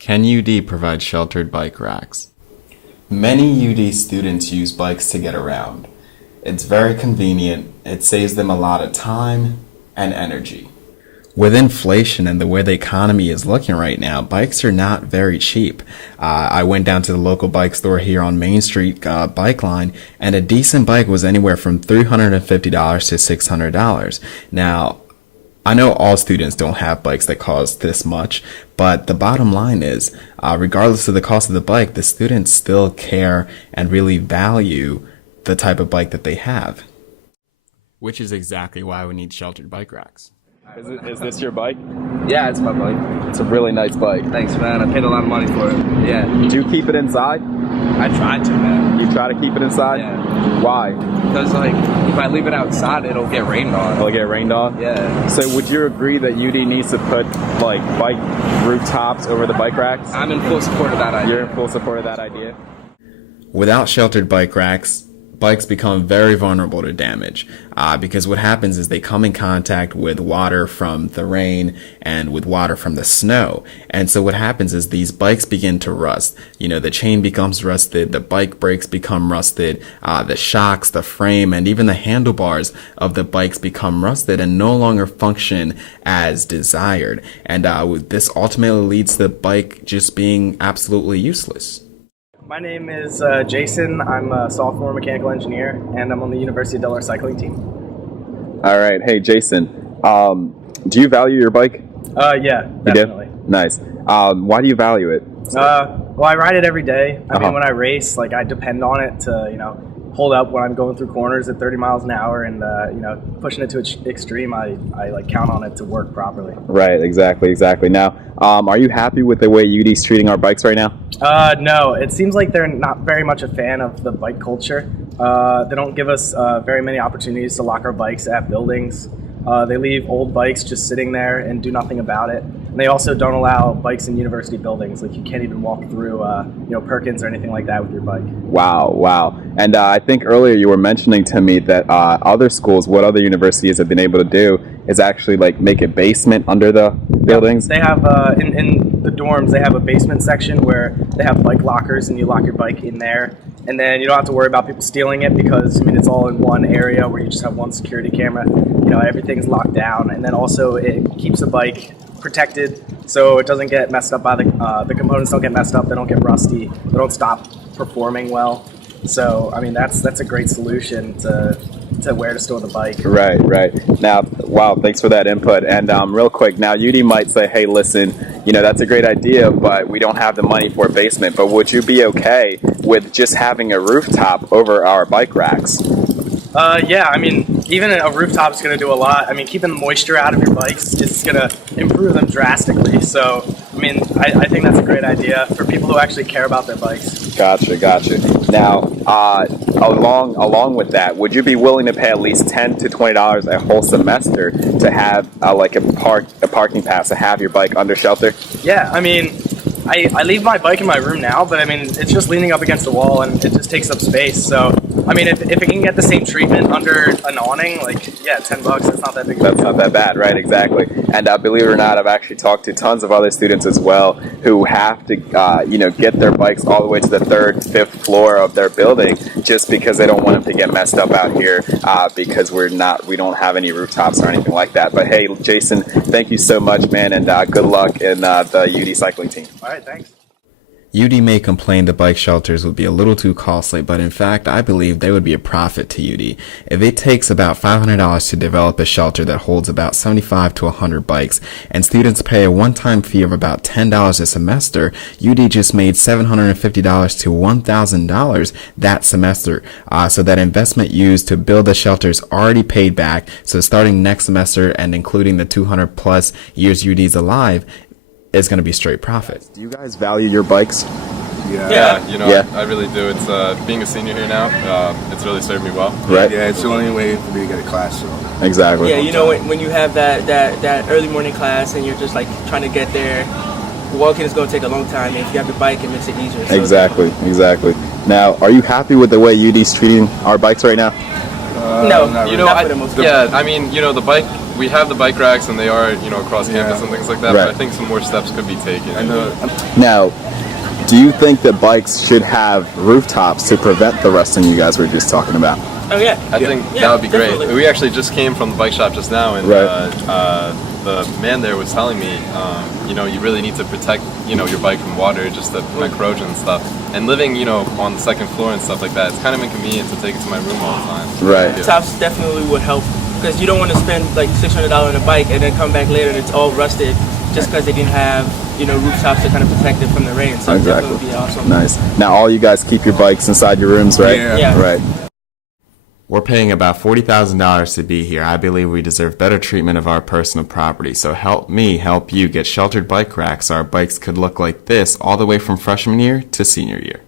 Can UD provide sheltered bike racks? Many UD students use bikes to get around. It's very convenient, it saves them a lot of time and energy. With inflation and the way the economy is looking right now, bikes are not very cheap. I went down to the local bike store here on Main Street, Bike Line, and a decent bike was anywhere from $350 to $600. Now, I know all students don't have bikes that cost this much, but the bottom line is, regardless of the cost of the bike, the students still care and really value the type of bike that they have. Which is exactly why we need sheltered bike racks. Is this your bike? Yeah, it's my bike. It's a really nice bike. Thanks, man. I paid a lot of money for it. Yeah. Do you keep it inside? I tried to, man. You try to keep it inside? Yeah. Why? Because, like, if I leave it outside, it'll get rained on. It'll get rained on? Yeah. So would you agree that UD needs to put, like, bike rooftops over the bike racks? I'm in full support of that idea. You're in full support of that idea? Without sheltered bike racks, bikes become very vulnerable to damage because what happens is they come in contact with water from the rain and with water from the snow. And so what happens is these bikes begin to rust. You know, the chain becomes rusted, the bike brakes become rusted, the shocks, the frame, and even the handlebars of the bikes become rusted and no longer function as desired. And this ultimately leads to the bike just being absolutely useless. My name is Jason. I'm a sophomore mechanical engineer, and I'm on the University of Delaware cycling team. All right. Hey, Jason, do you value your bike? Yeah, definitely. You do? Nice. Why do you value it? Well, I ride it every day. I mean, when I race, like, I depend on it to, hold up when I'm going through corners at 30 miles an hour and, pushing it to extreme. I like count on it to work properly. Right. Exactly. Now, are you happy with the way UD's treating our bikes right now? No, it seems like they're not very much a fan of the bike culture. They don't give us very many opportunities to lock our bikes at buildings. They leave old bikes just sitting there and do nothing about it. And they also don't allow bikes in university buildings. Like, you can't even walk through, Perkins or anything like that with your bike. Wow. And I think earlier you were mentioning to me that other schools, what other universities have been able to do is actually, like, make a basement under the buildings. They have, in the dorms, they have a basement section where they have bike lockers and you lock your bike in there. And then you don't have to worry about people stealing it because, it's all in one area where you just have one security camera. Everything's locked down. And then also it keeps the bike protected so it doesn't get messed up by the components don't get messed up, they don't get rusty, they don't stop performing well. So, that's a great solution to where to store the bike. Right. Now, wow, thanks for that input. And real quick, now UD might say, hey, listen, that's a great idea, but we don't have the money for a basement. But would you be okay with just having a rooftop over our bike racks? Yeah, even a rooftop is going to do a lot. Keeping the moisture out of your bikes is going to improve them drastically. So, I think that's a great idea for people who actually care about their bikes. Gotcha. Now, along with that, would you be willing to pay at least $10 to $20 a whole semester to have a parking pass to have your bike under shelter? Yeah, I leave my bike in my room now, but it's just leaning up against the wall and it just takes up space. So, if it can get the same treatment under an awning, $10, that's not that big. That's not that bad, right? Exactly. And believe it or not, I've actually talked to tons of other students as well who have to, get their bikes all the way to the 3rd, 5th floor of their building just because they don't want them to get messed up out here because we don't have any rooftops or anything like that. But hey, Jason, thank you so much, man, and good luck in the UD cycling team. All right, thanks. UD may complain the bike shelters would be a little too costly, but in fact, I believe they would be a profit to UD. If it takes about $500 to develop a shelter that holds about 75 to 100 bikes, and students pay a one-time fee of about $10 a semester, UD just made $750 to $1,000 that semester. So that investment used to build the shelter is already paid back. So starting next semester and including the 200 plus years UD's alive, is going to be straight profit. Do you guys value your bikes? Yeah, I really do. It's being a senior here now, it's really served me well. Right. Yeah, it's the only way for me to get a class. So. Exactly. Yeah, when you have that early morning class and you're just like trying to get there, walking is going to take a long time. And if you have the bike, it makes it easier. So Exactly. Now, are you happy with the way UD's treating our bikes right now? No, not for the most part. Yeah, the we have the bike racks and they are, you know, across campus and things like that, Right. but I think some more steps could be taken. Now, do you think that bikes should have rooftops to prevent the rusting you guys were just talking about? Oh yeah. I think Yeah, that would be great. definitely. We actually just came from the bike shop just now, and Right. the man there was telling me, you know, you really need to protect, you know, your bike from water, just the corrosion and stuff. And living, you know, on the second floor and stuff like that, it's kind of inconvenient to take it to my room all the time. Right. Yeah. Tops definitely would help because you don't want to spend like $600 on a bike and then come back later and it's all rusted just because they didn't have, you know, rooftops to kind of protect it from the rain. So Exactly. definitely would be awesome. Nice. Now, all you guys keep your bikes inside your rooms, right? Yeah. Right. We're paying about $40,000 to be here. I believe we deserve better treatment of our personal property. So help me help you get sheltered bike racks so our bikes could look like this all the way from freshman year to senior year.